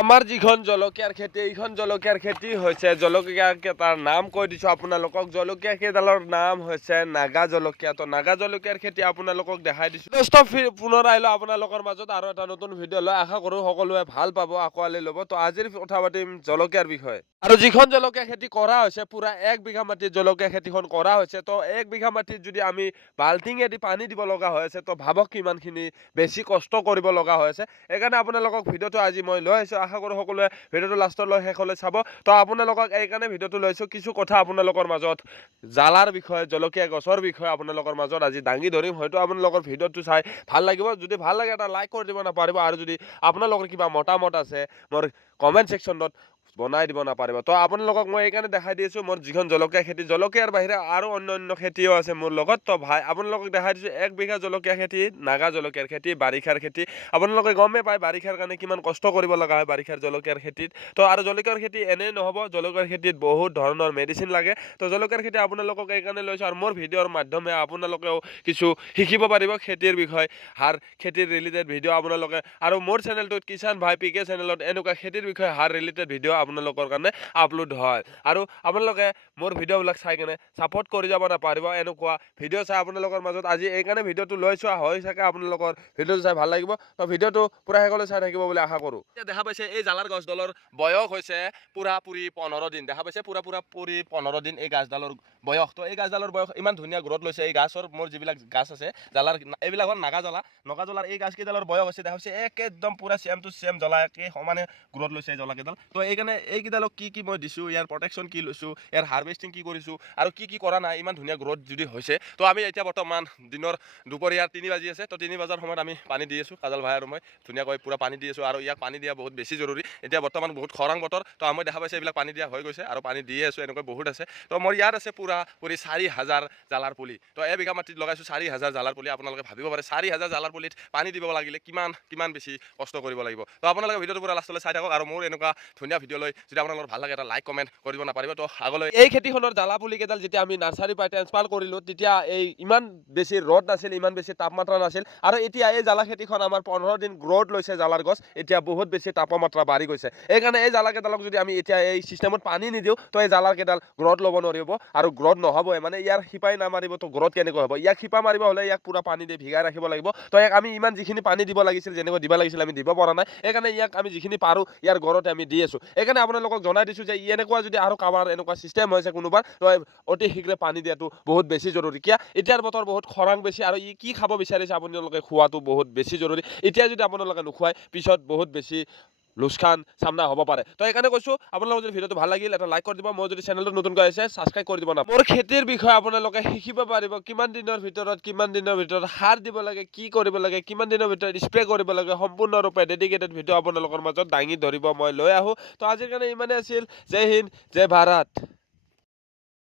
আমাৰ যিখন জলকীয়াৰ খেতি, এইখন জলকীয়াৰ খেতি হৈছে জলকীয়া কেইটাৰ নাম কৈ দিছোঁ আপোনালোকক। জলকীয়া কেইডালৰ নাম হৈছে নাগা জলকীয়া। তো নাগা জলকীয়াৰ খেতি আপোনালোকক দেখাই দিছোঁ। দোস্ত পুনৰ আহিলোঁ আপোনালোকৰ মাজত আৰু এটা নতুন ভিডিঅ' লৈ আশা কৰোঁ সকলোৱে ভালো পাব, আঁকোৱালি ল'ব। তো আজিৰ কথা পাতিম জলকীয়াৰ বিষয়ে। আৰু যিখন জলকীয়া খেতি কৰা হৈছে, পুৰা এক বিঘা মাটিত জলকীয়া খেতিখন কৰা হৈছে, তো এক বিঘা মাটিত যদি আমি বাল্টিঙেদি পানী দিব লগা হৈ আছে, তো ভাবক কিমানখিনি বেছি কষ্ট কৰিব লগা হৈ আছে। সেইকাৰণে আপোনালোকক ভিডিঅ'টো আজি মই লৈ আহিছোঁ। আশা কৰোঁ সকলোৱে ভিডিঅ'টো লাষ্টলৈ শেষলৈ চাব। তো আপোনালোকক এইকাৰণে ভিডিঅ'টো লৈছোঁ। কিছু কথা আপোনালোকৰ মাজত। জ্বালাৰ বিষয়ে, জলকীয়া গছৰ বিষয়ে আপোনালোকৰ মাজত আজি দাঙি ধৰিম। হয়তো আপোনালোকৰ ভিডিঅ'টো চাই ভালো লাগিব। যদি ভালো লাগে এটা লাইক কৰি দিব নাপাৰিব আৰু যদি আপোনালোকৰ কিবা মতামত আছে, মোৰ কমেণ্ট ছেকশ্যনত বনাই দিব নাপাৰিব। তো আপোনালোকক মই এইকাৰণে দেখাই দি আছোঁ, মোৰ যিখন জলকীয়া খেতি, জলকীয়াৰ বাহিৰে আৰু অন্য অন্য খেতিও আছে মোৰ লগত। তো ভাই, আপোনালোকক দেখাই দিছোঁ, এক বিঘা জলকীয়া খেতি, নাগা জলকীয়াৰ খেতি, বাৰিষাৰ খেতি। আপোনালোকে গমেই পায় বাৰিষাৰ কাৰণে কিমান কষ্ট কৰিব লগা হয় বাৰিষাৰ জলকীয়াৰ খেতিত। তো আৰু জলকীয়াৰ খেতি এনেই নহ'ব, জলকীয়াৰ খেতিত বহুত ধৰণৰ মেডিচিন লাগে। তো জলকীয়াৰ খেতি আপোনালোকক এইকাৰণে লৈছোঁ আৰু মোৰ ভিডিঅ'ৰ মাধ্যমে আপোনালোকেও কিছু শিকিব পাৰিব খেতিৰ বিষয়ে। সাৰ খেতিৰ ৰিলেটেড ভিডিঅ' আপোনালোকে আৰু মোৰ চেনেলটোত কিষাণ ভাই পি কে চেনেলত এনেকুৱা খেতিৰ বিষয়ে সাৰ ৰিলেটেড ভিডিঅ' আপোনালোকৰ কাৰণে আপলোড হয়। আৰু আপোনালোকে মোৰ ভিডিঅ'বিলাক চাই কেনে ছাপৰ্ট কৰি যাব নাপাৰিব এনেকুৱা ভিডিঅ' চাই আপোনালোকৰ মাজত আজি এইকাৰণে ভিডিঅ'টো লৈ চোৱা হৈ চাগে আপোনালোকৰ ভিডিঅ'টো চাই ভালো লাগিব। তো ভিডিঅ'টো পূৰা শেষলৈ চাই থাকিব বুলি আশা কৰোঁ। দেখা পাইছে এই জালাৰ গছডালৰ বয়স হৈছে পূৰা পুৰি পোন্ধৰ দিন। দেখা পাইছে পূৰা পূৰা পুৰি পোন্ধৰ দিন এই গাছডালৰ বয়স। তো এই গাছডালৰ বয়স ইমান ধুনীয়া গ্ৰথ লৈছে। এই গাছৰ মোৰ যিবিলাক গাছ আছে, জালাৰ এইবিলাক হ'ল নাগা জ্বলা নগা জ্বলাৰ এই গাছকেইডালৰ বয়স হৈছে দেখা পাইছে একদম পূৰা চেম টু চেম জ্বলা একে সমানে গ্ৰথ লৈছে এই জ্বলাকেইডাল তো এইকাৰণে এইকেইডালক কি কি মই দিছোঁ ইয়াৰ প্ৰটেকশ্যন কি লৈছোঁ ইয়াৰ হাৰ্ভেষ্টিং কি কৰিছোঁ আৰু কি কি কৰা নাই ইমান ধুনীয়া গ্ৰথ যদি হৈছে। তো আমি এতিয়া বৰ্তমান দিনৰ দুপৰীয়াৰ তিনি বাজি আছে তো তিনি বজাৰ সময়ত আমি পানী দি আছোঁ কাজল ভাই আৰু মই ধুনীয়াকৈ পূৰা পানী দি আছোঁ আৰু ইয়াক পানী দিয়া বহুত বেছি জৰুৰী। এতিয়া বৰ্তমান বহুত খৰাং বতৰ তো মই দেখা পাইছোঁ এইবিলাক পানী দিয়া হৈ গৈছে আৰু পানী দিয়ে আছোঁ এনেকৈ বহুত আছে। তো মোৰ ইয়াত আছে পূৰা পূৰি চাৰি হাজাৰ জালাৰ পুলি। তো এবিঘা মাটিত লগাইছোঁ চাৰি হাজাৰ জালাৰ পুলি আপোনালোকে ভাবিব পাৰে চাৰি হাজাৰ জালাৰ পুলিত পানী দিব লাগিলে কিমান কিমান বেছি কষ্ট কৰিব লাগিব। তো আপোনালোকে ভিডিঅ'টো পূৰা লাষ্টলৈ চাই থাকক আৰু মোৰ এনেকুৱা ধুনীয়া ভিডিঅ' লৈ যদি আপোনালোকৰ ভালো লাগে, এটা লাইক কমেণ্ট কৰিব নাপাৰিব তো আগলৈ এই খেতিখনৰ জ্বালা পুলি কেইডাল যেতিয়া আমি নাৰ্চাৰীৰ পৰা ট্ৰেন্সফাৰ কৰিলোঁ, তেতিয়া এই ইমান বেছি ৰ'দ নাছিল, ইমান বেছি তাপমাত্ৰা নাছিল। আৰু এতিয়া এই জ্বালা খেতিখন আমাৰ পোন্ধৰ দিন গ্ৰ'থ লৈছে জ্বালাৰ গছ, এতিয়া বহুত বেছি তাপমাত্ৰা বাঢ়ি গৈছে। সেইকাৰণে এই জ্বালা কেইডালক যদি আমি এতিয়া এই চিষ্টেমত পানী নিদিওঁ, তো এই জ্বালাৰ কেইডাল গ্ৰ'থ ল'ব নোৱাৰিব আৰু গ্ৰ'থ নহ'বই। মানে ইয়াৰ শিপাই নামাৰিব, তো গ্ৰ'থ কেনেকৈ হ'ব? ইয়াক শিপা মাৰিব হ'লে ইয়াক পূৰা পানী দি ভিগাই ৰাখিব লাগিব। তো ইয়াক আমি ইমান যিখিনি পানী দিব লাগিছিল যেনেকৈ দিব লাগিছিল, আমি দিব পৰা নাই। সেইকাৰণে ইয়াক আমি যিখিনি পাৰোঁ, ইয়াৰ গড়তে আমি দি আছোঁ। সেইকাৰণে আপোনালোকক জনাই দিছোঁ যে এনেকুৱা যদি আৰু কাৰোবাৰ এনেকুৱা চিষ্টেম হৈছে কোনোবাৰ অতি শীঘ্ৰে পানী দিয়াটো বহুত বেছি জৰুৰী। কিয়? এতিয়াৰ বতৰ বহুত খৰাং বেছি আৰু ই কি খাব বিচাৰিছে আপোনালোকে খোৱাটো বহুত বেছি জৰুৰী। এতিয়া যদি আপোনালোকে নোখোৱাই পিছত বহুত বেছি লোকচান চামনা হ'ব পাৰে। তো সেইকাৰণে কৈছোঁ, আপোনালোকৰ যদি ভিডিঅ'টো ভালো লাগিল, এটা লাইক কৰি দিব। মই যদি চেনেলটো নতুনকৈ আহিছে ছাবস্ক্ৰাইব কৰি দিব না। মোৰ খেতিৰ বিষয়ে আপোনালোকে শিকিব পাৰিব, কিমান দিনৰ ভিতৰত, কিমান দিনৰ ভিতৰত সাৰ দিব লাগে, কি কৰিব লাগে, কিমান দিনৰ ভিতৰত স্প্ৰে কৰিব লাগে, সম্পূৰ্ণৰূপে ডেডিকেটেড ভিডিঅ' আপোনালোকৰ মাজত দাঙি ধৰিব মই লৈ আহোঁ। তো আজিৰ কাৰণে ইমানেই আছিল। জয় হিন্দ, জয় ভাৰত।